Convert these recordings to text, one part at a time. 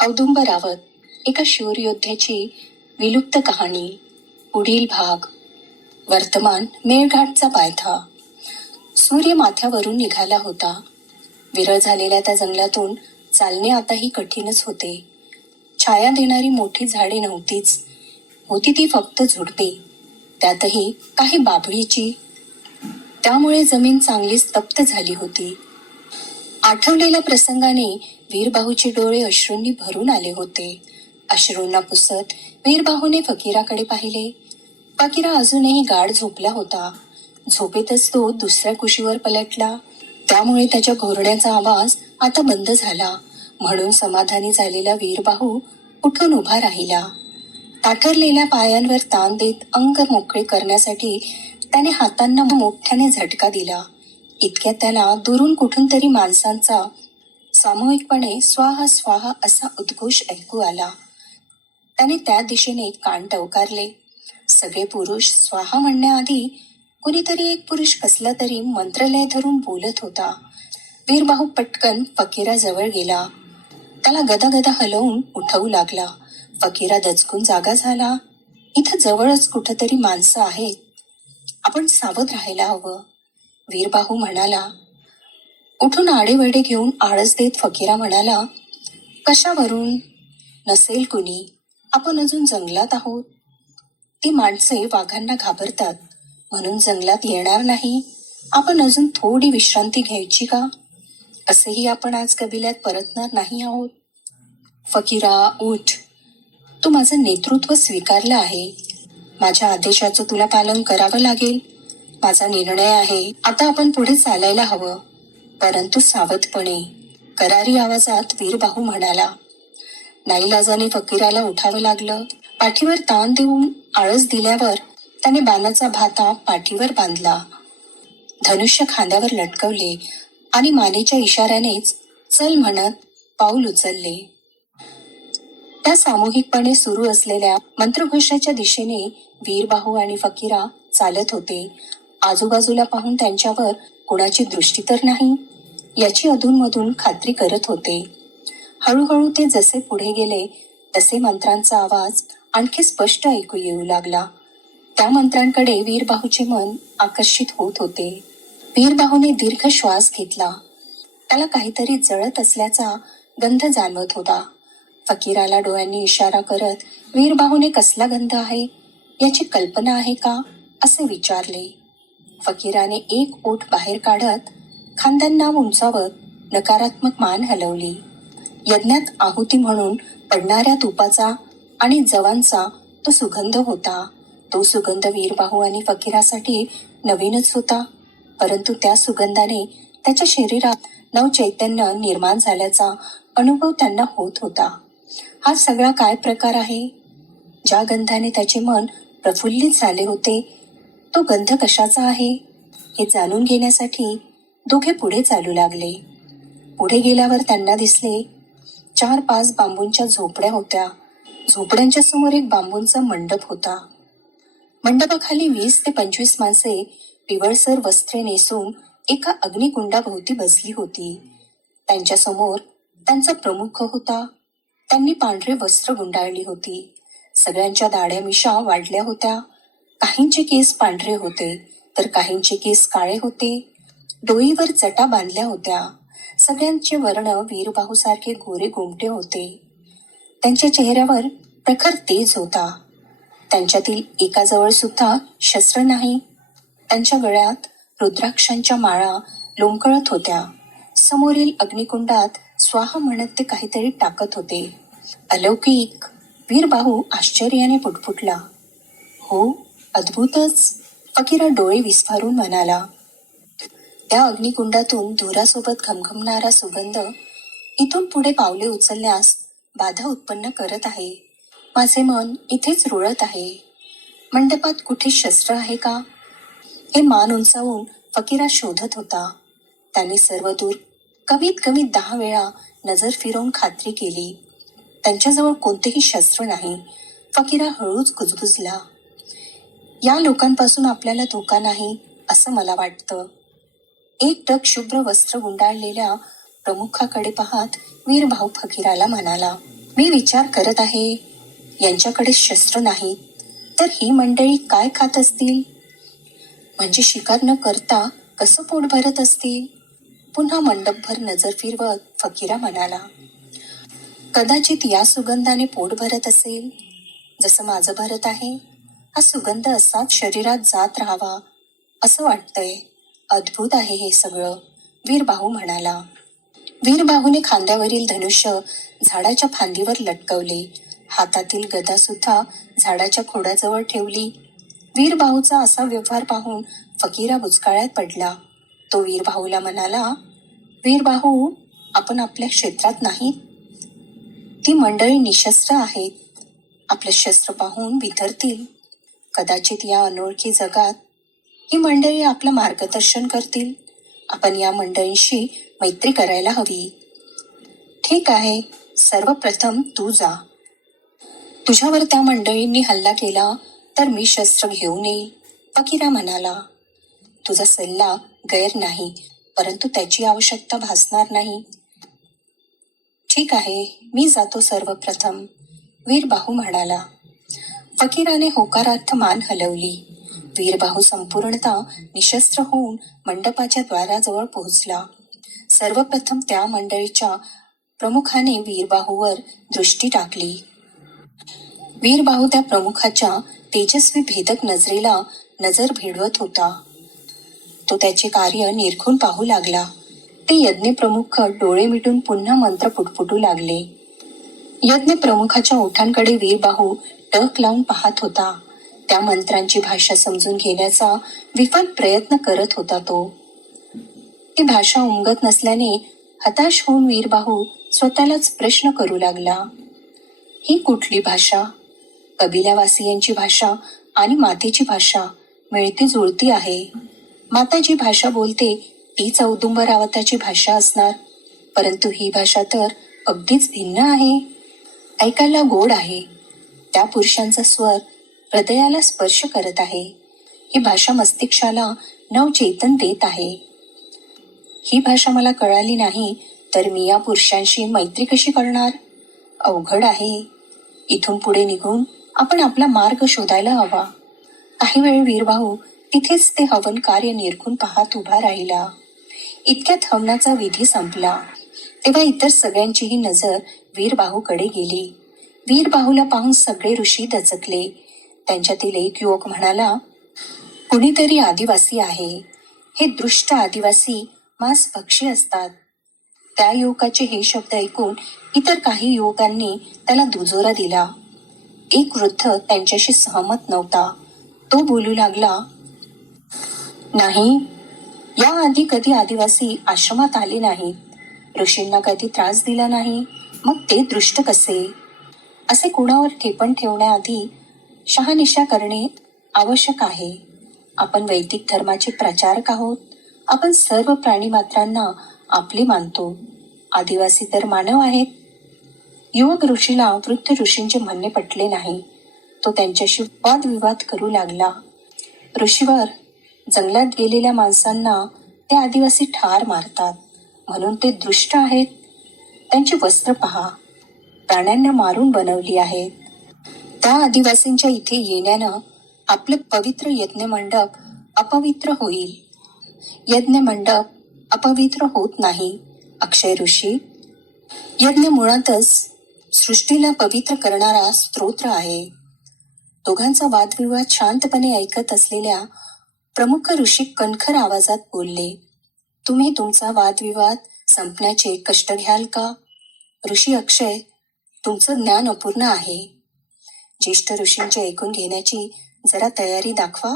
औदुंबर रावत, एका शूर योद्ध्याची विलुप्त कहाणी. पुढील भाग. वर्तमान मेळघाटचा पायथा. सूर्य माथ्यावरून निघाला होता. विरळ झालेल्या त्या जंगलातून चालणे आताही कठीणच होते. छाया देणारी मोठी झाडे नव्हतीच, होती ती फक्त झुडपे, त्यातही काही बाभळीची. त्यामुळे जमीन चांगलीच तप्त झाली होती. आठवलेल्या प्रसंगाने वीरबाहूचे डोळे अश्रूंनी भरून आले होते. अश्रूंना पुसत वीरबाहूने फकीराकडे पाहिले. फकीरा अजूनही गाढ झोपला होता. झोपेतच तो दुसऱ्या कुशीवर पलटला. त्यामुळे त्याच्या घोरण्याचा आवाज आता बंद झाला. म्हणून समाधानी झालेला वीरबाहू उठून उभा राहिला. ताठरलेल्या पायांवर ताण देत अंग मोकळे करण्यासाठी त्याने हातांना मोठ्याने झटका दिला. इतक्यात त्याला दुरून कुठून तरी माणसांचा सामूहिकपणे स्वाहा स्वाहा असा उद्घोष ऐकू आला. त्याने त्या दिशेने कान टवकारले. सगळे पुरुष स्वाहा म्हणण्याआधी कुणीतरी एक पुरुष कसला तरी मंत्रलय धरून बोलत होता. वीरबाहू पटकन फकीराजवळ गेला. त्याला गदागदा हलवून उठवू लागला. फकीरा दचकून जागा झाला. इथं जवळच कुठंतरी माणसं आहेत, आपण सावध राहायला हवं, वीरबाहू म्हणाला. उठून आडेवेडे घेऊन आळस देत फकीरा म्हणाला, कशावरून? नसेल कुणी, आपण अजून जंगलात आहोत. ती माणसे वाघांना घाबरतात म्हणून जंगलात येणार नाही. आपण अजून थोडी विश्रांती घ्यायची का? असेही आपण आज कबिल्यात परतणार नाही आहोत. फकीरा उठ, तू माझं नेतृत्व स्वीकारलं आहे. माझ्या आदेशाचं तुला पालन करावं लागेल. माझा निर्णय आहे. आता आपण पुढे चालायला हवं, परंतु सावधपणे, करारी आवाजात वीरबाहू म्हणाला. नाईलाजाने फकीराला उठावं लागलं. पाठीवर ताण देऊन आळस दिल्यावर त्याने बाणाचा भाता पाठीवर बांधला. धनुष्य खांद्यावर लटकवले आणि मानेच्या इशाऱ्यानेच चल म्हणत पाऊल उचलले. त्या सामूहिकपणे सुरू असलेल्या मंत्रघोषाच्या दिशेने वीरबाहू आणि फकीरा चालत होते. आजूबाजूला पाहून त्यांच्यावर कुणाची दृष्टी तर नाही याची अधूनमधून खात्री करत होते. हळूहळू ते जसे पुढे गेले तसे मंत्रांचा आवाज आणखी स्पष्ट ऐकू येऊ लागला. त्या मंत्रांकडे वीरबाहूचे मन आकर्षित होत होते. वीरबाहूने दीर्घ श्वास घेतला. त्याला काहीतरी जळत असल्याचा गंध जाणवत होता. फकीराला डोळ्यांनी इशारा करत वीरबाहूने कसला गंध आहे याची कल्पना आहे का असे विचारले. फकीराने एक ओठ बाहेर काढत खांद्यांना उंचावत नकारात्मक मान हलवली. यज्ञात आहुती म्हणून पडणाऱ्या तुपाचा आणि जवांचा तो सुगंध होता. तो सुगंध वीरबाहू आणि फकीरासाठी नवीनच होता, परंतु त्या सुगंधाने त्याच्या शरीरात नवचैतन्य निर्माण झाल्याचा अनुभव त्यांना होत होता. हा सगळा काय प्रकार आहे? ज्या गंधाने त्याचे मन प्रफुल्लित झाले होते, तो गंध कशाचा आहे हे जाणून घेण्यासाठी दोघे पुढे चालू लागले. पुढे गेल्यावर त्यांना दिसले 4-5 बांबूंच्या झोपड्या होत्या. झोपड्यांच्या समोर एक बांबूंचा मंडप होता. मंडपाखाली 20 ते 25 माणसे पिवळसर वस्त्रे नेसून एका अग्निकुंडाभोवती बसली होती. त्यांच्या समोर त्यांचा प्रमुख होता. त्यांनी पांढरे वस्त्र गुंडाळली होती. सगळ्यांच्या दाढ्या मिशा वाढल्या होत्या. काहींचे केस पांढरे होते तर काहींचे केस काळे होते. डोईवर जटा बांधल्या होत्या. सगळ्यांचे वर्ण वीरबाहूसारखे गोरे गोमटे होते. त्यांच्या चेहऱ्यावर प्रखर तेज होता. त्यांच्यातील एकाजवळ सुद्धा शस्त्र नाही. त्यांच्या गळ्यात रुद्राक्षांच्या माळा लोंबकळत होत्या. समोरील अग्निकुंडात स्वाहा म्हणत ते काहीतरी टाकत होते. अलौकिक, वीरबाहू आश्चर्याने पुटपुटला. हो, अद्भुतच, फकीरा डोळे विस्फारून म्हणाला. त्या अग्निकुंडातून धुरासोबत घमघमणारा सुगंध इथून पुढे पावले उचलण्यास बाधा उत्पन्न करत आहे. माझे मन इथेच रुळत आहे. मंडपात कुठे शस्त्र आहे का हे मान उंचावून फकीरा शोधत होता. त्याने सर्वदूर कमीत कमी 10 वेळा नजर फिरवून खात्री केली. त्यांच्याजवळ कोणतेही शस्त्र नाही. फकीरा हळूच कुजबुजला. या लोकांपासून आपल्याला धोका नाही असं मला वाटतं. एक टक शुभ्र वस्त्र गुंडाळलेल्या प्रमुखाकडे पाहत वीरबाहू फकीराला म्हणाला. मी विचार करत आहे, यांच्याकडे शस्त्र नाही तर ही मंडळी काय खात असतील? म्हणजे शिकार न करता कसं पोट भरत असतील? पुन्हा मंडपभर नजर फिरवत फकीरा म्हणाला, कदाचित या सुगंधाने पोट भरत असेल, जसं माझं भरत आहे. हा सुगंध असाच शरीरात जात राहावा असं वाटतंय. अद्भुत आहे हे सगळं, वीरबाहू म्हणाला. वीरबाहूने खांद्यावरील धनुष्य झाडाच्या फांदीवर लटकवले. हातातील गदा सुद्धा झाडाच्या खोडाजवळ ठेवली. वीरबाहूचा असा व्यवहार पाहून फकीरा बुचकाळ्यात पडला. तो वीरबाहूला म्हणाला, वीरबाहू, आपण आपल्या क्षेत्रात नाही. ती मंडळी निशस्त्र आहेत. आपले शस्त्र पाहून बिथरतील. कदाचित या अनोळखी जगात ही मंडळी आपलं मार्गदर्शन करतील. आपण या मंडळींशी मैत्री करायला हवी. ठीक आहे, सर्वप्रथम तू जा. तुझ्यावर त्या मंडळींनी हल्ला केला तर मी शस्त्र घेऊन येईल, फकीरा म्हणाला. तुझा सल्ला गैर नाही, परंतु त्याची आवश्यकता भासणार नाही. ठीक आहे, मी जातो सर्वप्रथम, वीरबाहू म्हणाला. फकीराने होकारार्थ मान हलवली. वीरबाहू संपूर्णतः निशस्त्र होऊन मंडपाच्या द्वाराजवळ पोहोचला. सर्वप्रथम त्या मंडळीच्या प्रमुखाने वीरबाहूवर दृष्टी टाकली. वीरबाहू त्या प्रमुखाच्या तेजस्वी भेदक नजरेला नजर भिडवत होता. तो त्याचे कार्य निरखून पाहू लागला. ते यज्ञ प्रमुख डोळे मिटून पुन्हा मंत्र पुटपुटू लागले. यज्ञ प्रमुखाच्या ओठांकडे वीरबाहू टक लावून पाहत होता. त्या मंत्रांची भाषा समजून घेण्याचा विफल प्रयत्न करत होता तो. ती भाषा उमगत नसल्याने हताश होऊन वीरबाहू स्वतःलाच प्रश्न करू लागला, ही कुठली भाषा? कबिलावासियांची भाषा आणि मातेची भाषा मिळती जुळती आहे. माता जी भाषा बोलते तीच औदुंबरावताची भाषा असणार, परंतु ही भाषा तर अगदीच भिन्न आहे. ऐकायला गोड आहे. त्या पुरुषांचा स्वर हृदयाला स्पर्श करत आहे. ही भाषा मस्तिष्काला नवचेतन देत आहे. ही भाषा मला कळाली नाही तर मी या पुरुषांशी मैत्री कशी करणार? अवघड आहे. इथून पुढे निघून आपण आपला मार्ग शोधायला हवा. काही वेळ वीरबाहू तिथेच ते हवन कार्य निरखून पाहत उभा राहिला. इतक्यात हवनाचा विधी संपला. तेव्हा इतर सगळ्यांचीही नजर वीरबाहूकडे गेली. वीरबाहूला पाहून सगळे ऋषी दचकले. त्यांच्यातील एक युवक म्हणाला, कुणीतरी आदिवासी आहे. हे दृष्ट आदिवासी मांसभक्षी असतात. त्या युवकाचे हे शब्द ऐकून इतर काही युवकांनी त्याला दुजोरा दिला. एक वृद्ध त्यांच्याशी सहमत नव्हता. तो बोलू लागला, नाही, या आधी कधी आदिवासी आश्रमात आले नाहीत. ऋषींना कधी त्रास दिला नाही, मग ते दृष्ट कसे? असे कुणावर ठेपण ठेवण्याआधी शहानिशा करणे आवश्यक आहे. आपण वैदिक धर्माचे प्रचारक आहोत. आपण सर्व प्राणीमात्रांना आपले मानतो. आदिवासी तर मानव आहेत. युवक ऋषीला वृद्ध ऋषींचे म्हणणे पटले नाही. तो त्यांच्याशी वादविवाद करू लागला. ऋषीवर, जंगलात गेलेल्या माणसांना ते आदिवासी ठार मारतात, म्हणून ते दृष्ट आहेत. त्यांची वस्त्र पहा, प्राण्यांना मारून बनवली आहेत. त्या आदिवासींच्या इथे येण्यानं आपले पवित्र यज्ञमंडप अपवित्र होईल. यज्ञमंडप अपवित्र होत नाही, अक्षय ऋषी. यज्ञ मुळातच सृष्टीला पवित्र करणारा स्तोत्र आहे. दोघांचा वादविवाद शांतपणे ऐकत असलेल्या प्रमुख ऋषी कणखर आवाजात बोलले, तुम्ही तुमचा वादविवाद संपण्याचे कष्ट घ्याल का? ऋषी अक्षय, तुमचं ज्ञान अपूर्ण आहे. ज्येष्ठ ऋषींचे ऐकून घेण्याची जरा तयारी दाखवा.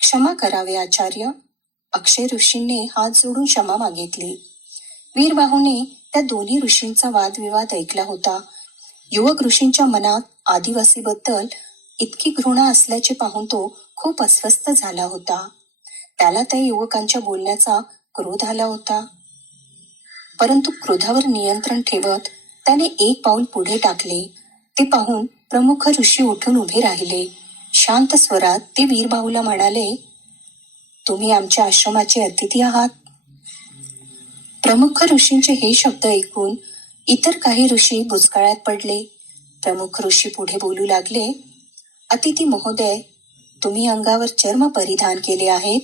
क्षमा करावे आचार्य. अक्षय ऋषींनी हात जोडून क्षमा मागितली. वीरबाहूने त्या दोन्ही ऋषींचा वादविवाद ऐकला होता. युवक ऋषींच्या मनात आदिवासीबद्दल इतकी घृणा असल्याचे पाहून तो खूप अस्वस्थ झाला होता. त्याला त्या युवकांच्या बोलण्याचा क्रोध आला होता. परंतु क्रोधावर नियंत्रण ठेवत त्याने एक पाऊल पुढे टाकले. ते पाहून प्रमुख ऋषी उठून उभे राहिले. शांत स्वरात ते वीरबाहूला म्हणाले, तुम्ही आमच्या आश्रमाचे अतिथी आहात. प्रमुख ऋषींचे हे शब्द ऐकून इतर काही ऋषी बुचकळ्यात पडले. प्रमुख ऋषी पुढे बोलू लागले, अतिथी महोदय, तुम्ही अंगावर चर्म परिधान केले आहेत.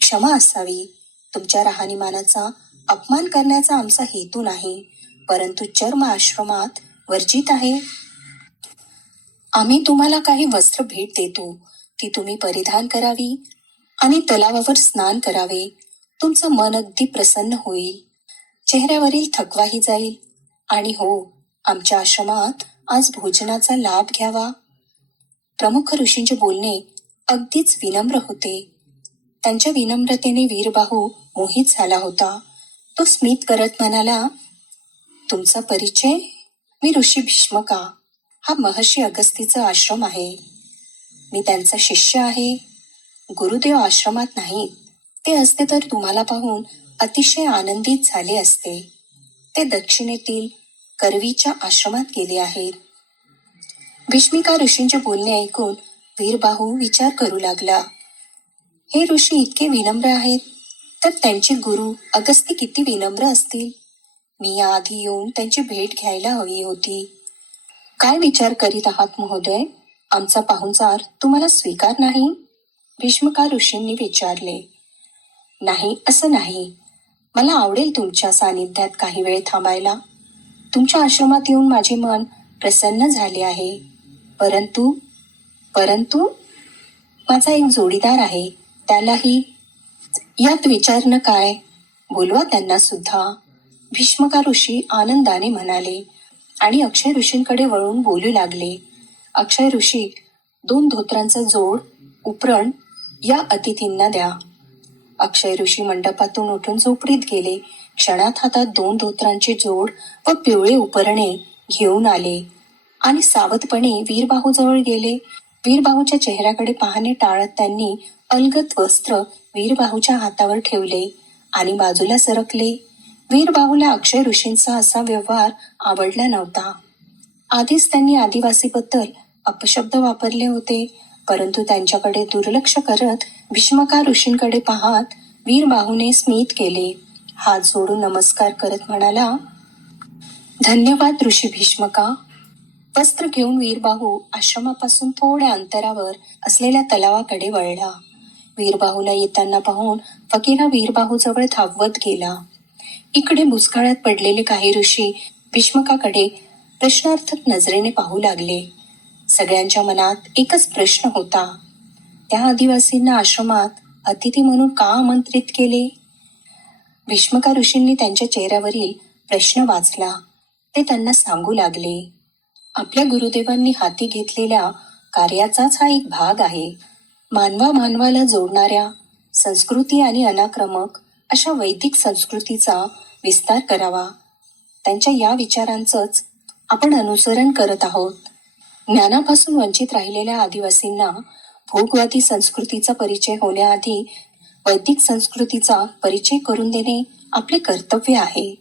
क्षमा असावी. तुमच्या राहणीमानाचा अपमान करण्याचा आमचा हेतू नाही, परंतु चर्म आश्रमात वर्जित आहे. आम्ही तुम्हाला काही वस्त्र भेट देतो, ती तुम्ही परिधान करावी आणि तलावावर स्नान करावे. तुमचं मन अगदी प्रसन्न होईल, चेहऱ्यावरील थकवाही जाईल. आणि हो, आमच्या आश्रमात आज भोजनाचा लाभ घ्यावा. प्रमुख ऋषींचे बोलणे अगदीच विनम्र होते. त्यांच्या विनम्रतेने वीरबाहू मोहित झाला होता. तो स्मित करत म्हणाला, तुमचा परिचय? मी ऋषी भीष्मका. हा महर्षी अगस्तीचा आश्रम आहे. मी त्यांचा शिष्य आहे. गुरुदेव आश्रमात नाहीत. ते असते तर तुम्हाला पाहून अतिशय आनंदित झाले असते. ते दक्षिणेतील करवीच्या आश्रमात गेले आहेत. भीष्मिका ऋषींचे बोलणे ऐकून वीरबाहू विचार करू लागला. हे ऋषी इतके विनम्र आहेत, तर त्यांचे गुरु अगस्ती किती विनम्र असतील. मी याआधी येऊन त्यांची भेट घ्यायला हवी होती. काय विचार करीत आहात महोदय? आमचा पाहुणचार तुम्हाला स्वीकार नाही? भीष्मका ऋषींनी विचारले. नाही, असं नाही. मला आवडेल तुमच्या सानिध्यात काही वेळ थांबायला. तुमच्या आश्रमात येऊन माझे मन प्रसन्न झाले आहे. परंतु परंतु माझा एक जोडीदार आहे, त्यालाही. यात विचारणं काय? बोलवा त्यांना सुद्धा. भीष्मका ऋषी आनंदाने म्हणाले आणि अक्षय ऋषींकडे वळून बोलू लागले. अक्षय ऋषी, 2 धोत्रांचा जोड उपरण या अतिथींना द्या. अक्षय ऋषी मंडपातून उठून झोपडीत गेले. क्षणात हातात 2 धोत्रांचे जोड व पिवळे उपरणे घेऊन आले आणि सावधपणे वीरबाहूजवळ गेले. वीरबाहूच्या चेहऱ्याकडे पाहणे टाळत त्यांनी अलगद वस्त्र वीरबाहूच्या हातावर ठेवले आणि बाजूला सरकले. वीरबाहूला अक्षय ऋषींचा असा व्यवहार आवडला नव्हता. आधीच त्यांनी आदिवासीबद्दल अपशब्द वापरले होते, परंतु त्यांच्याकडे दुर्लक्ष करत भीष्मका ऋषींकडे पाहत वीरबाहूने स्मित केले. हात जोडून नमस्कार करत म्हणाला, धन्यवाद ऋषी भीष्मका. वस्त्र घेऊन वीरबाहू आश्रमापासून थोड्या अंतरावर असलेल्या तलावाकडे वळला. वीरबाहूला येताना पाहून फकीरा वीरबाहूजवळ धावत गेला. इकडे बुचकाळ्यात पडलेले काही ऋषी भीष्मकाकडे प्रश्नार्थक नजरेने पाहू लागले. सगळ्यांच्या मनात एकच प्रश्न होता, त्या आदिवासींना आश्रमात अतिथी म्हणून का आमंत्रित केले? भीष्मका ऋषींनी त्यांच्या चेहऱ्यावरील प्रश्न वाचला. ते त्यांना सांगू लागले, आपल्या गुरुदेवांनी हाती घेतलेल्या कार्याचाच हा एक भाग आहे. मानवाला जोडणाऱ्या संस्कृती आणि अनाक्रमक अशा वैदिक संस्कृतीचा विस्तार करावा. त्यांच्या या विचारांचंच आपण अनुसरण करत आहोत. ज्ञानापासून वंचित राहिलेल्या आदिवासींना भोगवादी संस्कृतीचा परिचय होण्याआधी वैदिक संस्कृतीचा परिचय करून देणे आपले कर्तव्य आहे.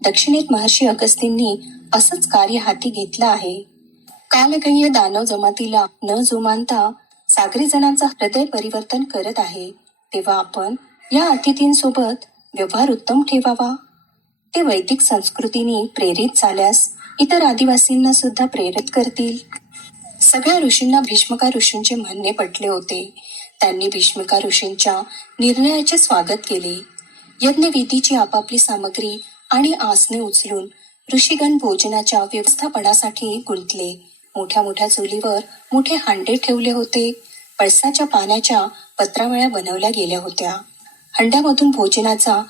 दक्षिणेत महर्षी अगस्तींनी असंच कार्य हाती घेतलं आहे. कालगय्य दानव जमातीला न जुमानता सागरी जणांचा हृदय परिवर्तन करत आहे. तेव्हा आपण या अतिथींसोबत व्यवहार उत्तम ठेवावा. ते वैदिक संस्कृतीने प्रेरित झाल्यास इतर आदिवासींना सुद्धा प्रेरित करतील. सगळ्या ऋषींना भीष्मका ऋषींचे म्हणणे पटले होते. त्यांनी भीष्मका ऋषींच्या निर्णयाचे स्वागत केले. यज्ञविधीची आपापली सामग्री आणि आसने उचलून ऋषीगण भोजनाच्या व्यवस्थापनासाठी गुंतले. मोठ्या मोठ्या चुलीवर मोठे हांडे ठेवले होते. पळसाच्या पाण्याच्या पत्रावळ्या बनवल्या गेल्या होत्या. हंड्यामधून भोजनाचा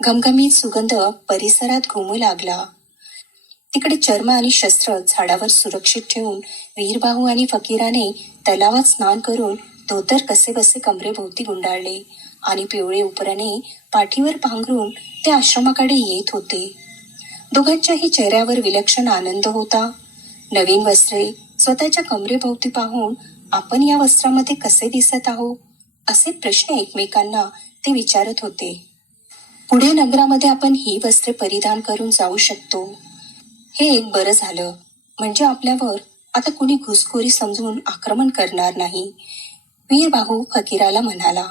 घमघमीत सुगंध परिसरात घुमू लागला. तिकडे चर्म आणि शस्त्र झाडावर सुरक्षित ठेवून वीरबाहू आणि फकीराने तलावात स्नान करून धोतर कसेबसे कमरेभोवती गुंडाळले आणि पिवळे उपरणे पाठीवर पांघरून ते आश्रमाकडे येत होते. दोघांच्याही चेहऱ्यावर विलक्षण आनंद होता. नवीन वस्त्रे स्वतःच्या कमरेभोवती पाहून आपण या वस्त्रामध्ये कसे दिसत आहोत असे प्रश्न एकमेकांना ते विचारत होते. पुढे नगरामध्ये आपण ही वस्त्रे परिधान करून जाऊ शकतो. हे एक बरं झालं, म्हणजे आपल्यावर आता कुणी घुसखोरी समजून आक्रमण करणार नाही, वीरबाहू फकीराला म्हणाला.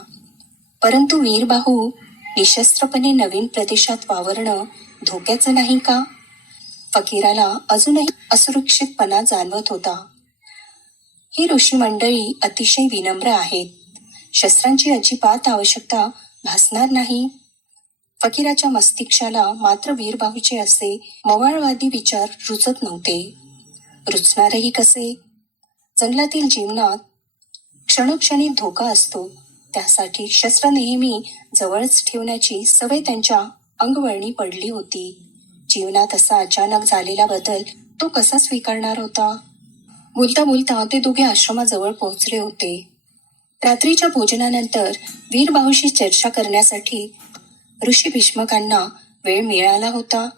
परंतु वीरबाहू, निशस्त्रपणे नवीन प्रदेशात वावरणं धोक्याचं नाही का? फकीराला अजूनही असुरक्षितपणा जाणवत होता. ही ऋषी मंडळी अतिशय विनम्र आहेत. शस्त्रांची अजिबात आवश्यकता भासणार नाही. फकीराच्या मस्तिष्काला मात्र वीरबाहूचे असे मवाळवादी विचार रुचत नव्हते. रुचणारही कसे? जंगलातील जीवनात क्षणोक्षणी धोका असतो. त्यासाठी शस्त्र नेहमी जवळच ठेवण्याची सवय त्यांच्या अंगवळणी पडली होती. जीवनात असा अचानक झालेला बदल तो कसा स्वीकारणार होता? बोलता बोलता ते दोघे आश्रमाजवळ पोहोचले होते. रात्रीच्या भोजनानंतर वीरबाहूशी चर्चा करण्यासाठी ऋषी भीष्मकांना वेळ मिळाला होता.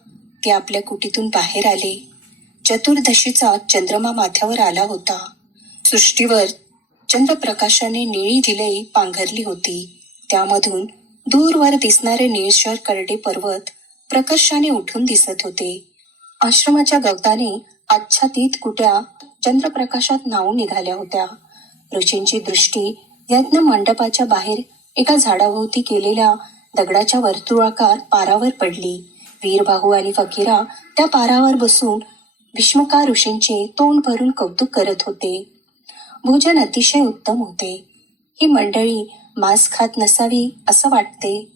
ते आपल्या कुटीतून बाहेर आले. चतुर्दशीचा चंद्रमा माथ्यावर आला होता. सृष्टीवर चंद्रप्रकाशाने निळी दिलई पांघरली होती. त्यामधून दूरवर दिसणारे निळसर करडे पर्वत प्रकर्षाने उठून दिसत होते. आश्रमाच्या गवताने आच्छादित कुट्या चंद्रप्रकाशात न्हाऊन निघाल्या होत्या. ऋषींची दृष्टी यज्ञ मंडपाच्या बाहेर एका झाडाभोवती केलेल्या दगडाच्या वर्तुळाकार पारावर पडली. वीरबाहू आणि फकीरा त्या पारावर बसून भीष्मका ऋषींचे तोंड भरून कौतुक करत होते. भोजन अतिशय उत्तम होते. ही मंडळी मांस खात नसावी असं वाटते,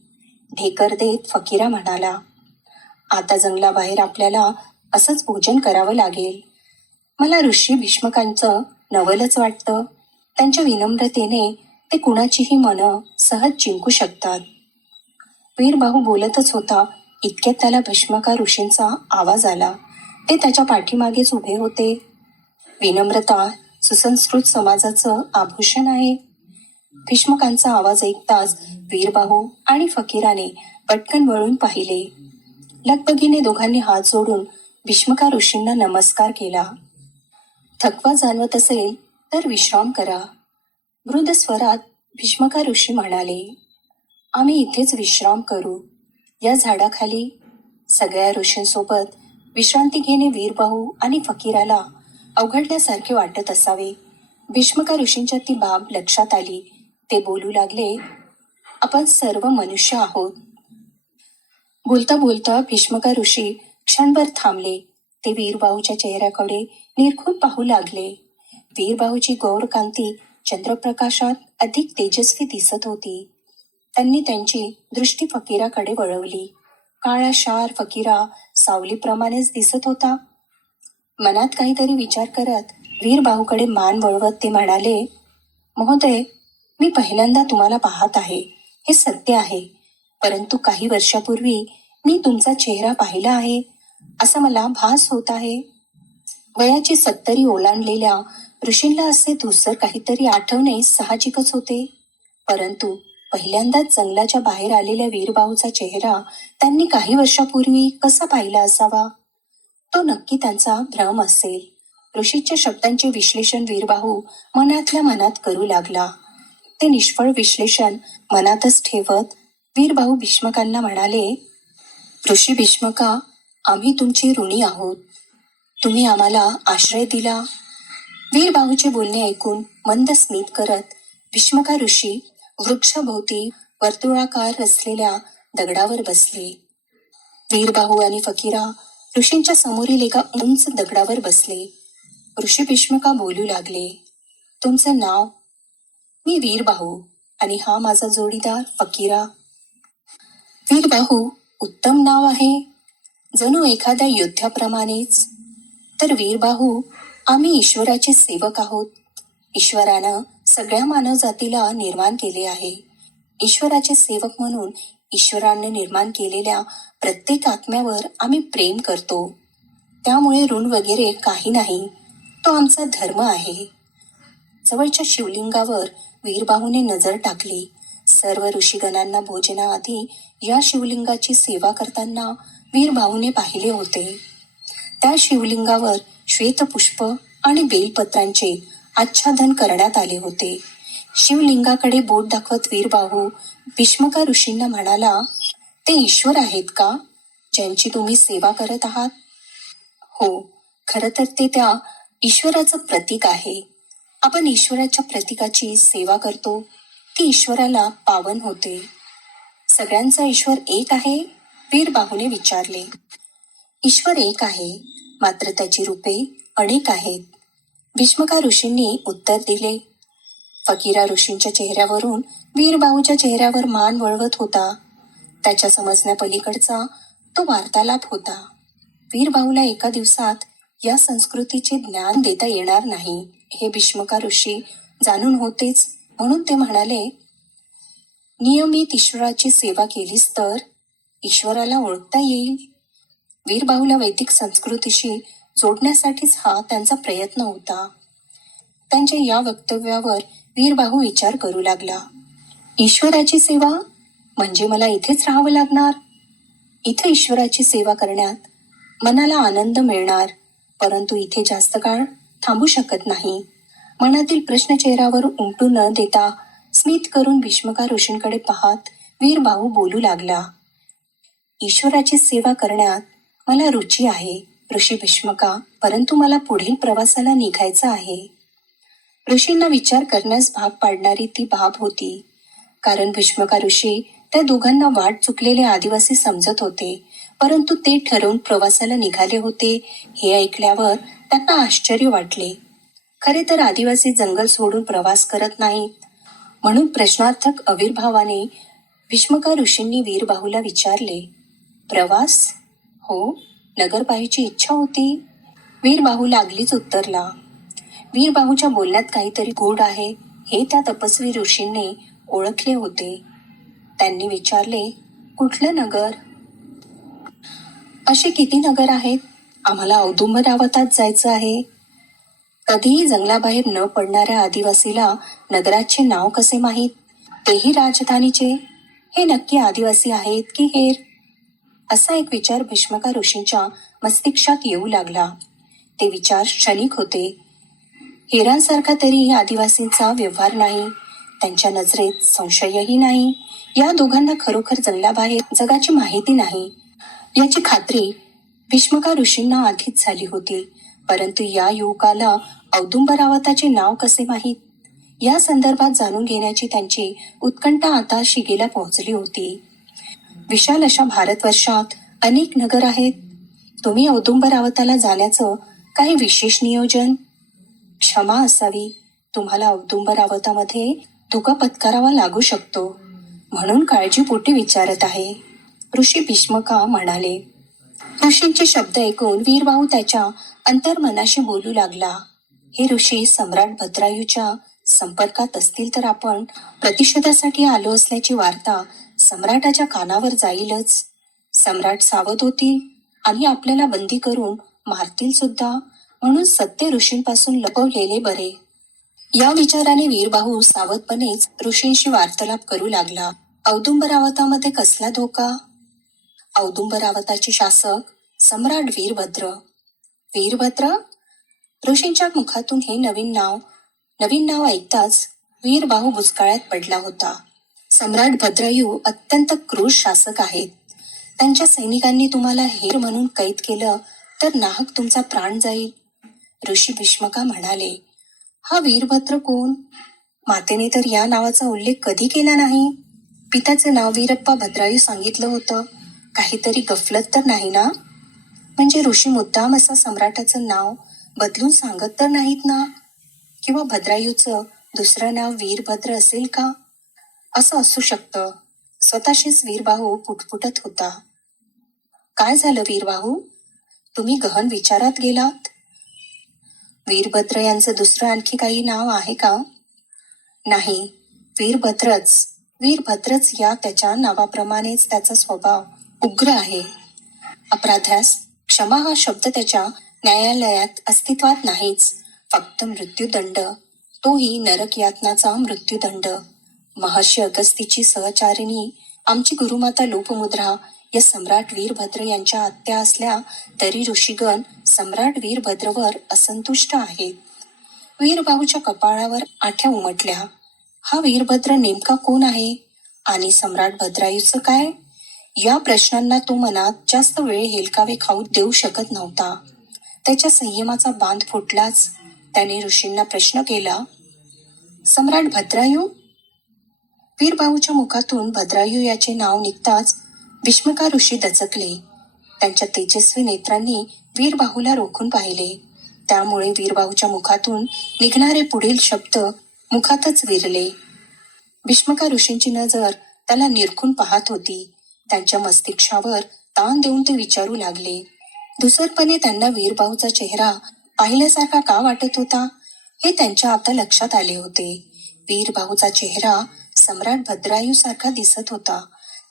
ढेकर देत फकीरा म्हणाला. आता जंगलाबाहेर आपल्याला असंच भोजन करावं लागेल. मला ऋषी भीष्मकांचं नवलच वाटतं. त्यांच्या विनम्रतेने ते कुणाचीही मनं सहज जिंकू शकतात. वीरबाहू बोलतच होता. इतक्यात त्याला भीष्मका ऋषींचा आवाज आला. ते त्याच्या पाठीमागेच उभे होते. विनम्रता सुसंस्कृत समाजाचं आभूषण आहे. भीष्मकांचा आवाज ऐकताच वीरबाहू आणि फकीराने पटकन वळून पाहिले. लगबगीने दोघांनी हात जोडून भीष्मका ऋषींना नमस्कार केला. थकवा जाणवत असेल तर विश्राम करा, मृद स्वरात भीष्मका ऋषी म्हणाले. आम्ही इथेच विश्राम करू, या झाडाखाली. सगळ्या ऋषींसोबत विश्रांती घेणे वीरबाहू आणि फकीराला अवघडल्यासारखे वाटत असावे. भीष्मका ऋषींच्या ती बाब लक्षात आली. ते बोलू लागले. आपण सर्व मनुष्य आहोत. बोलता बोलता भीष्मका ऋषी क्षणभर थांबले. ते वीरबाहूच्या चेहऱ्याकडे निरखून पाहू लागले. वीरबाहूची गौर कांती चंद्रप्रकाशात अधिक तेजस्वी दिसत होती. त्यांनी त्यांची दृष्टी फकीराकडे वळवली. काळाशार फकीरा सावलीप्रमाणेच दिसत होता. मनात काहीतरी विचार करत वीरबाहूकडे मान वळवत ते म्हणाले. महोदय, मी पहिल्यांदा तुम्हाला पाहत आहे, हे सत्य आहे. परंतु काही वर्षापूर्वी मी तुमचा चेहरा पाहिला आहे असा मला भास होत आहे. वयाची 70 ओलांडलेल्या ऋषींना असे धूसर काहीतरी आठवणे साहजिकच होते. परंतु पहिल्यांदाच जंगलाच्या बाहेर आलेल्या वीरबाहूचा चेहरा त्यांनी काही वर्षापूर्वी कसा पाहिला असावा? तो नक्की त्यांचा भ्रम असेल. ऋषीच्या शब्दांचे विश्लेषण वीरबाहू मनातल्या मनात करू लागला. ते निष्फळ विश्लेषण मनातच ठेवत वीरबाहू भीष्मकांना म्हणाले. ऋषी भीष्मका, आम्ही तुमचे ऋणी आहोत. तुम्ही आम्हाला आश्रय दिला. वीरबाहूचे बोलणे ऐकून मंद स्मित करत भीष्मका ऋषी वृक्षभोवती वर्तुळाकार रचलेल्या दगडावर बसले. वीरबाहू आणि फकीरा ऋषींच्या समोरील एका उंच दगडावर बसले. ऋषी भीष्मका बोलू लागले. तुमचं नाव? मी वीरबाहू आणि हा माझा जोडीदार फकीरा. वीरबाहू, उत्तम नाव आहे, जणू एखाद्या योद्ध्याप्रमाणेच. तर वीरबाहू, आम्ही ईश्वराचे सेवक आहोत. ईश्वरानं सगळ्या मानवजातीला निर्माण केले आहे. ईश्वराचे सेवक म्हणून ईश्वराने निर्माण केलेल्या प्रत्येक आत्म्यावर आम्ही प्रेम करतो. त्यामुळे ऋण वगैरे काही नाही. तो आमचा धर्म आहे. जवळच्या शिवलिंगावर वीरबाहूने नजर टाकली. सर्व ऋषीगणांना भोजनाआधी या शिवलिंगाची सेवा करताना वीरबाहूने पाहिले होते. त्या शिवलिंगावर श्वेतपुष्प आणि बेलपत्रांचे आच्छादन करण्यात आले होते. शिवलिंगाकडे बोट दाखवत वीरबाहू भीष्मका ऋषींना म्हणाला. ते ईश्वर आहेत का, ज्यांची तुम्ही सेवा करत आहात? हो, खरं तर ते त्या ईश्वराचं प्रतीक आहे. आपण ईश्वराच्या प्रतीकाची सेवा करतो, ती ईश्वराला पावन होते. सगळ्यांचा ईश्वर एक आहे? वीरबाहूने विचारले. ईश्वर एक आहे, मात्र त्याची रूपे अनेक आहेत. भीष्मका ऋषींनी उत्तर दिले. फकीरा ऋषींच्या चेहऱ्यावरून वीरबाहूच्या चेहऱ्यावर मान वळवत होता. त्याच्या समजण्यापलीकडचा तो वार्तालाप होता. वीरबाहूला एका दिवसात या संस्कृतीचे ज्ञान देता येणार नाही हे भीष्मका ऋषी जाणून होतेच, म्हणून ते म्हणाले, नियमित ईश्वराची सेवा केलीस तर ईश्वराला ओळखता येईल. वीरबाहूला वैदिक संस्कृतीशी जोडण्यासाठीच हा त्यांचा प्रयत्न होता. त्यांच्या या वक्तव्यावर वीरबाहू विचार करू लागला. ईश्वराची सेवा म्हणजे मला इथेच राहावं लागणार. इथे ईश्वराची सेवा करण्यात मनाला आनंद मिळणार, परंतु इथे जास्त काळ थांबू शकत नाही. मनातील प्रश्न चेहऱ्यावर उमटू न देता स्मित करून भीष्मका ऋषींकडे पाहत वीरबाहू बोलू लागला. ईश्वराची सेवा करण्यात मला रुची आहे ऋषी भीष्मका, परंतु मला पुढील प्रवासाला निघायचं आहे. ऋषींना विचार करण्यास भाग पाडणारी ती बाब होती, कारण भीष्मका ऋषी त्या दोघांना वाट चुकलेले आदिवासी समजत होते, परंतु ते ठरवून प्रवासाला निघाले होते हे ऐकल्यावर त्यांना आश्चर्य वाटले. खरे तर आदिवासी जंगल सोडून प्रवास करत नाहीत, म्हणून प्रश्नार्थक आविर्भावाने भीष्मका ऋषींनी वीरबाहूला विचारले, प्रवास? हो, नगर पाहायची इच्छा होती. वीरबाहू लागलीच उत्तरला. वीरबाहूच्या बोलण्यात काहीतरी गूढ आहे हे त्या तपस्वी ऋषींनी ओळखले होते. त्यांनी विचारले, कुठलं नगर? असे किती नगर आहेत? आम्हाला औदुंबरावतात जायचं आहे. कधीही जंगलाबाहेर न पडणाऱ्या आदिवासीला नगराचे नाव कसे माहीत, तेही राजधानीचे? हे नक्की आदिवासी आहेत की हेर? असा एक विचार भीष्मका ऋषींच्या मस्तिष्कात येऊ लागला. ते विचार क्षणिक होते. हेरांसारखा तरी आदिवासींचा व्यवहार नाही, त्यांच्या नजरेत संशयही नाही. या दोघांना खरोखर जंगलाबाहेर जगाची माहिती नाही याची खात्री भीष्मका ऋषींना आधीच झाली होती, परंतु या युवकाला औदुंबरावताचे नाव कसे माहीत या संदर्भात जाणून घेण्याची त्यांची उत्कंठा आता शिगेला पोहोचली होती. विशाल अशा भारतवर्षात अनेक नगर आहेत. तुम्ही औदुंबरावताला जाण्याचं काही विशेष नियोजन? क्षमा असावी, तुम्हाला औदुंबरावतामध्ये धोका पत्करावा लागू शकतो, म्हणून काळजीपोटी विचारत आहे, ऋषी भीष्मका म्हणाले. ऋषींचे शब्द ऐकून वीरबाहू त्याच्या अंतर्मनाशी बोलू लागला. हे ऋषी सम्राट भद्रायूच्या संपर्कात असतील तर आपण प्रतिषेधासाठी आलो असल्याची वार्ता सम्राटाच्या कानावर जाईलच. सम्राट सावध होतील आणि आपल्याला बंदी करून मारतील सुद्धा, म्हणून सत्य ऋषींपासून लपवलेले बरे. या विचाराने वीरबाहू सावधपणेच ऋषींशी वार्तालाप करू लागला. औदुंबरावतामध्ये कसला धोका? औदुंबरावताचे शासक सम्राट वीरभद्र. वीरभद्र? ऋषींच्या मुखातून हे नवीन नाव ऐकताच वीरबाहू बुचकाळ्यात पडला होता. सम्राट भद्रायू अत्यंत क्रूर शासक आहेत. त्यांच्या सैनिकांनी तुम्हाला हेर म्हणून कैद केलं तर नाहक तुमचा प्राण जाईल, ऋषी भीष्मका म्हणाले. हा वीरभद्र कोण? मातेने तर या नावाचा उल्लेख कधी केला नाही. पित्याचे नाव वीरप्पा भद्रायू सांगितलं होतं. काहीतरी गफलत तर नाही ना? म्हणजे ऋषी मुद्दाम असं सम्राटाचं नाव बदलून सांगत तर नाहीत ना? किंवा भद्रायूचं दुसरं नाव वीरभद्र असेल का? असं असू शकतं, स्वतःशीच वीरबाहू पुटपुटत होता. काय झालं वीरबाहू? तुम्ही गहन विचारात गेलात. वीरभद्र यांचं दुसरं आणखी काही नाव आहे का? नाही, वीरभद्रच या त्याच्या नावाप्रमाणेच त्याचा स्वभाव उग्र आहे. अपराध्यास क्षमा हा शब्द त्याच्या न्यायालयात अस्तित्वात नाहीच, फक्त मृत्यूदंड, तोही नरक यातनाचा मृत्यूदंड. महर्षी अगस्तीची सहचारिणी आमची गुरुमाता लोपमुद्रा या सम्राट वीरभद्र यांच्या आत्या असल्या तरी ऋषीगण सम्राट वीरभद्रवर असंतुष्ट आहेत. वीरबाहूच्या कपाळावर आठ्या उमटल्या. हा वीरभद्र नेमका कोण आहे आणि सम्राट भद्रायूचं काय? या प्रश्नांना तो मनात जास्त वेळ हेलकावे खाऊ देऊ शकत नव्हता. त्याच्या संयमाचा बांध फुटलाच. त्याने ऋषींना प्रश्न केला, सम्राट भद्रायू? वीरबाहूच्या मुखातून भद्रायू याचे नाव निघताच भीष्मका ऋषी दचकले. त्यांच्या तेजस्वी नेत्रांनी वीरबाहूला रोखून पाहिले. त्यामुळे वीरबाहूच्या मुखातून निघणारे पुढील शब्द मुखातच विरले. भीष्मका ऋषींची नजर त्याला निरखून पाहत होती. त्यांच्या मस्तिष्कावर ताण देऊन ते विचारू लागले. धुसरपणे त्यांना वीरबाहूचा चेहरा पाहिल्यासारखा का वाटत होता हे त्यांच्या आता लक्षात आले होते. वीरबाहूचा चेहरा सम्राट भद्रायू सारखा दिसत होता.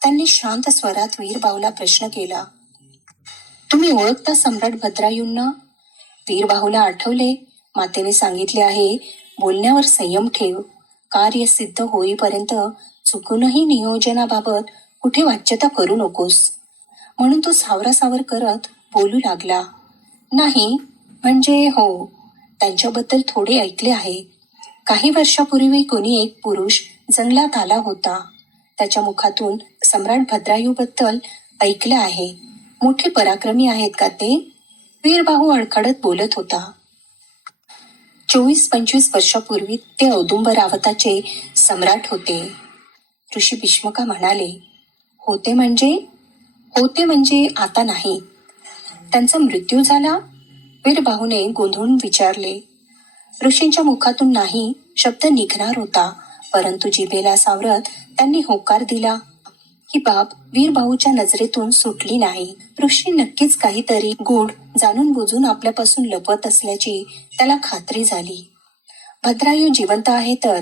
त्यांनी शांत स्वरात वीरबाहूला प्रश्न केला, तुम्ही ओळखता सम्राट भद्रायूंना? वीरबाहूला आठवले, मातेने सांगितले आहे, बोलण्यावर संयम ठेव. कार्य सिद्ध होईपर्यंत चुकूनही नियोजनाबाबत कुठे वाच्यता करू नकोस. म्हणून तो सावरासावर करत बोलू लागला. नाही, म्हणजे हो, त्यांच्याबद्दल थोडे ऐकले आहे. काही वर्षापूर्वी कोणी एक पुरुष जंगलात आला होता. त्याच्या मुखातून सम्राट भद्रायूबद्दल ऐकले आहे. मोठे पराक्रमी आहेत का ते? वीरबाहू अडखडत बोलत होता. 24-25 वर्षापूर्वी ते औदुंबरावताचे सम्राट होते. ऋषी भीष्मका म्हणाले. होते म्हणजे? होते म्हणजे आता नाही. त्यांचा मृत्यू झाला? वीरबाहूने गोंधळून विचारले. ऋषींच्या मुखातून नाही शब्द निघणार होता, परंतु जिभेला सावरत त्यांनी होकार दिला. ही बाब वीरबाहूच्या नजरेतून सुटली नाही. ऋषी नक्कीच काहीतरी गूढ जाणून बुजून आपल्यापासून लपवत असल्याची त्याला खात्री झाली. भद्रायू जिवंत आहे तर?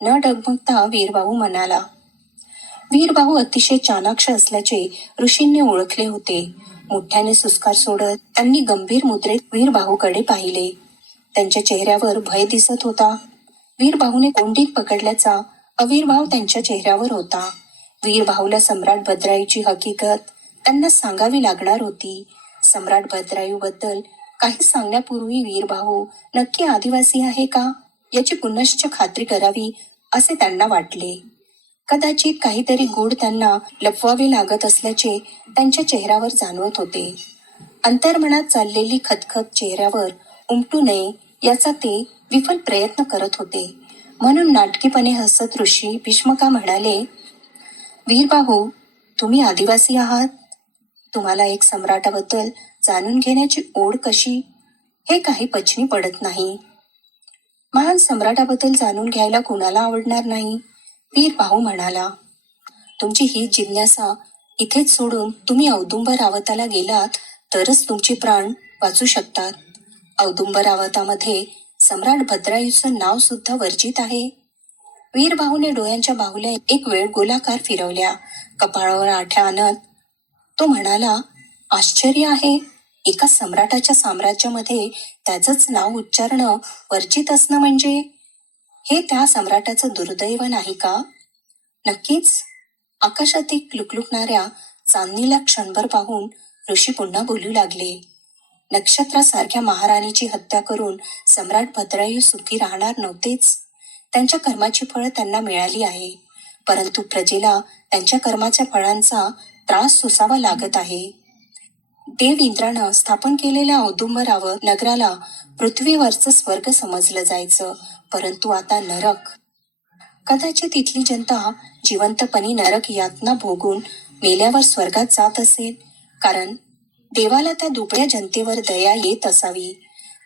न डगमगता वीरबाहू म्हणाला. वीरबाहू अतिशय चाणाक्ष असल्याचे ऋषींनी ओळखले होते. मोठ्याने सुस्कार सोडत त्यांनी गंभीर मुद्रेत वीरबाहूकडे पाहिले. त्यांच्या चेहऱ्यावर भय दिसत होता. वीरबाहूने कोंडीत पकडल्याचा अविर्भाव त्यांच्या चेहऱ्यावर होता. वीरबाहूला सम्राट भद्रायूची हकीकत त्यांना सांगावी लागणार होती. सम्राट भद्रायूबद्दल काही सांगण्यापूर्वी वीरबाहू नक्की आदिवासी आहे का याची पुनश्च खात्री करावी असे त्यांना वाटले. कदाचित काहीतरी गूढ त्यांना लपवावे लागत असल्याचे त्यांच्या चेहऱ्यावर जाणवत होते. अंतर्मनात चाललेली खतखत चेहऱ्यावर उमटू नये याचा ते विफल प्रयत्न करत होते. म्हणून नाटकीपणे हसत ऋषी भीष्मका म्हणाले, वीरबाहू, तुम्ही आदिवासी आहात. तुम्हाला एक सम्राटाबद्दल जाणून घेण्याची ओढ कशी हे काही पचनी पडत नाही. महान सम्राटाबद्दल जाणून घ्यायला कुणाला आवडणार नाही? वीरबाहू म्हणाला. तुमची ही जिज्ञासा इथेच सोडून तुम्ही औदुंबरावताला गेलात तरच तुमचे प्राण वाचू शकतात. औदुंबरावतामध्ये सम्राट भद्रायूचं नाव सुद्धा वर्जित आहे. वीरबाहूने डोळ्यांच्या बाहुल्या एक वेळ गोलाकार फिरवल्या. कपाळावर आठ्या आणत तो म्हणाला, आश्चर्य आहे. एका सम्राटाच्या साम्राज्यामध्ये त्याचंच नाव उच्चारणं वर्जित असणं म्हणजे हे त्या सम्राटाचं दुर्दैव नाही का? नक्कीच. आकाशातील लुकलुकणाऱ्या चांदणीला क्षणभर पाहून ऋषी पुन्हा बोलू लागले. नक्षत्रासारख्या महाराणीची हत्या करून सम्राट भद्रायू सुखी राहणार नव्हतेच. त्यांच्या कर्माची फळं त्यांना मिळाली आहे, परंतु प्रजेला त्यांच्या कर्माच्या फळांचा त्रास सोसावा लागत आहे. देव इंद्रानं स्थापन केलेल्या औदुंबरावत नगराला पृथ्वीवरचं स्वर्ग समजलं जायचं, परंतु आता नरक. कदाचित इथली जनता जिवंतपणी नरक यातना भोगून मेल्यावर स्वर्गात जात असेल, कारण देवाला त्या दुबळ्या जनतेवर दया येत असावी.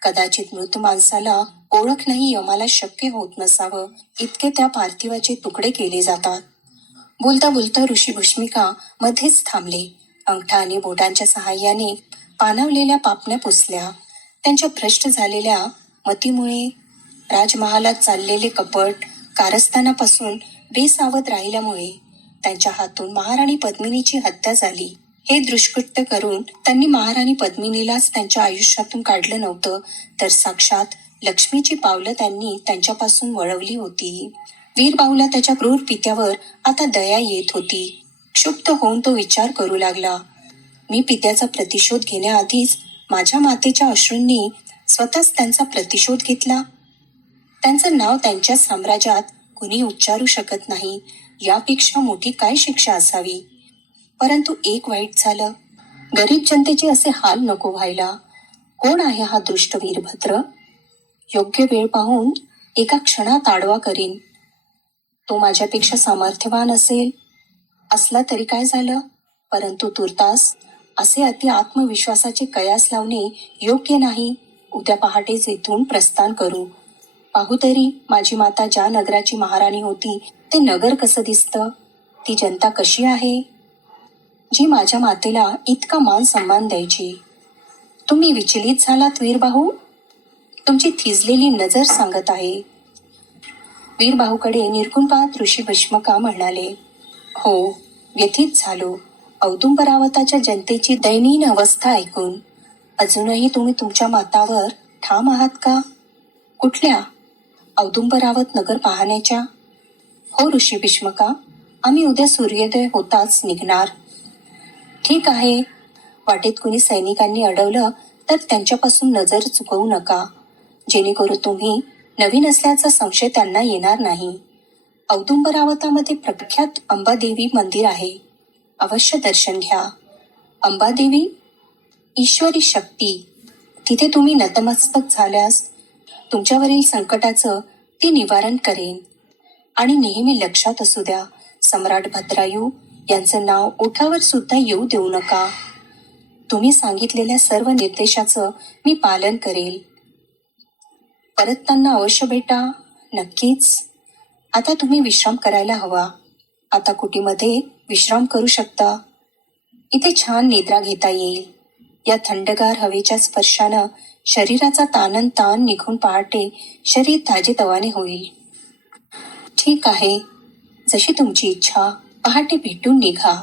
कदाचित मृत माणसाला ओळखणंही यमाला शक्य होत नसावं, इतके त्या पार्थिवाचे तुकडे केले जातात. बोलता बोलता ऋषी भस्मिका मध्येच थांबले. अंगठा आणि बोटांच्या सहाय्याने पाणावलेल्या पापण्या पुसल्या. त्यांच्या भ्रष्ट झालेल्या मतीमुळे राजमहालात चाललेले कपट कारस्थानापासून बेसावध राहिल्यामुळे त्यांच्या हातून महाराणी पद्मिनीची हत्या झाली. हे दुष्कृत्य करून त्यांनी महाराणी पद्मिनीलाच त्यांच्या आयुष्यातून काढलं नव्हतं, तर साक्षात लक्ष्मीची पावलं त्यांनी त्यांच्यापासून वळवली होती. वीरबाहूला त्याच्या क्रूर पित्यावर आता दया येत होती. क्षुब्ध होऊन तो विचार करू लागला, मी पित्याचा प्रतिशोध घेण्याआधीच माझ्या मातेच्या अश्रूंनी स्वतःच त्यांचा प्रतिशोध घेतला. त्यांचं नाव त्यांच्या साम्राज्यात कुणी उच्चारू शकत नाही, यापेक्षा मोठी काय शिक्षा असावी. परंतु एक वाईट झालं. गरीब जनतेचे असे हाल नको व्हायला. कोण आहे हा दुष्ट वीरभद्र? योग्य वेळ पाहून एका क्षणात आडवा करीन. तो माझ्यापेक्षा सामर्थ्यवान असला तरी काय झालं, परंतु तुर्तास असे अति आत्मविश्वासाचे कयास लावणे योग्य नाही. उद्या पहाटेच इथून प्रस्थान करू. पाहू तरी माझी माता ज्या नगराची महाराणी होती ते नगर कसं दिसतं, ती जनता कशी आहे, जी माझ्या मातेला इतका मान सन्मान द्यायची. तुम्ही विचलित झालात वीरबाहू? तुमची थिजलेली नजर सांगत आहे. वीरबाहूकडे निरखून पाहत ऋषी भीष्मका म्हणाले, हो, व्यथित झालो औदुंबरावताच्या जनतेची दयनीय अवस्था ऐकून. अजूनही तुम्ही तुमच्या मतावर ठाम आहात का? कुठल्या? औदुंबरावत नगर पाहण्याच्या? हो ऋषी भीष्मका, आम्ही उद्या सूर्योदय होताच निघणार. ठीक आहे. वाटेत कुणी सैनिकांनी अडवलं तर त्यांच्यापासून नजर चुकवू नका, जेणेकरून तुम्ही नवीन असल्याचा संशय त्यांना येणार नाही. औदुंबरावतामध्ये प्रख्यात अंबादेवी मंदिर आहे, अवश्य दर्शन घ्या. अंबादेवी? ईश्वरी शक्ती. तिथे तुम्ही नतमस्तक झाल्यास तुमच्यावरील संकटाचं ती निवारण करेन. आणि नेहमी लक्षात असू द्या, सम्राट भद्रायू यांचं नाव ओठावर सुद्धा येऊ देऊ नका. तुम्ही सांगितलेल्या सर्व निर्देशाचं मी पालन करेल. परतताना अवश्य भेटा. नक्कीच. आता तुम्ही विश्राम करायला हवा. आता कुटीमध्ये विश्राम करू शकता. इथे छान निद्रा घेता येईल. या थंडगार हवेच्या स्पर्शानं शरीराचा ताण निघून पहाटे शरीर ताजेतवाने होईल. ठीक आहे, जशी तुमची इच्छा. पहाटे भेटून निघा.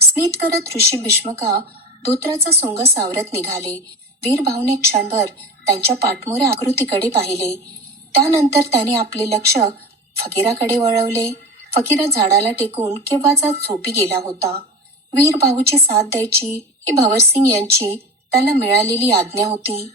स्मित करत ऋषी भीष्मका धोत्राचा सोंग सावरत निघाले. वीरभाऊने क्षणभर त्यांच्या पाठमोऱ्या आकृतीकडे पाहिले. त्यानंतर त्याने आपले लक्ष फकीराकडे वळवले. फकीरा झाडाला टेकून केव्हाचा झोपी गेला होता. वीरबाहूची साथ द्यायची ही भवरसिंग यांची त्याला मिळालेली आज्ञा होती.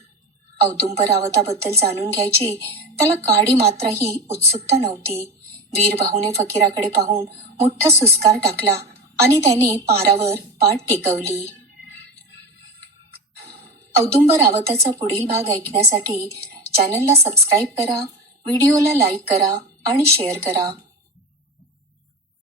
औदुंबरावताबद्दल जाणून घ्यायची त्याला काडी मात्रही उत्सुकता नव्हती. वीरबाहूने फकीराकडे पाहून मोठा सुस्कार टाकला आणि त्याने पारावर पाठ टेकवली. औदुंबरावताचा पुढील भाग ऐकण्यासाठी चॅनलला सबस्क्राईब करा, व्हिडिओला लाईक करा आणि शेअर करा.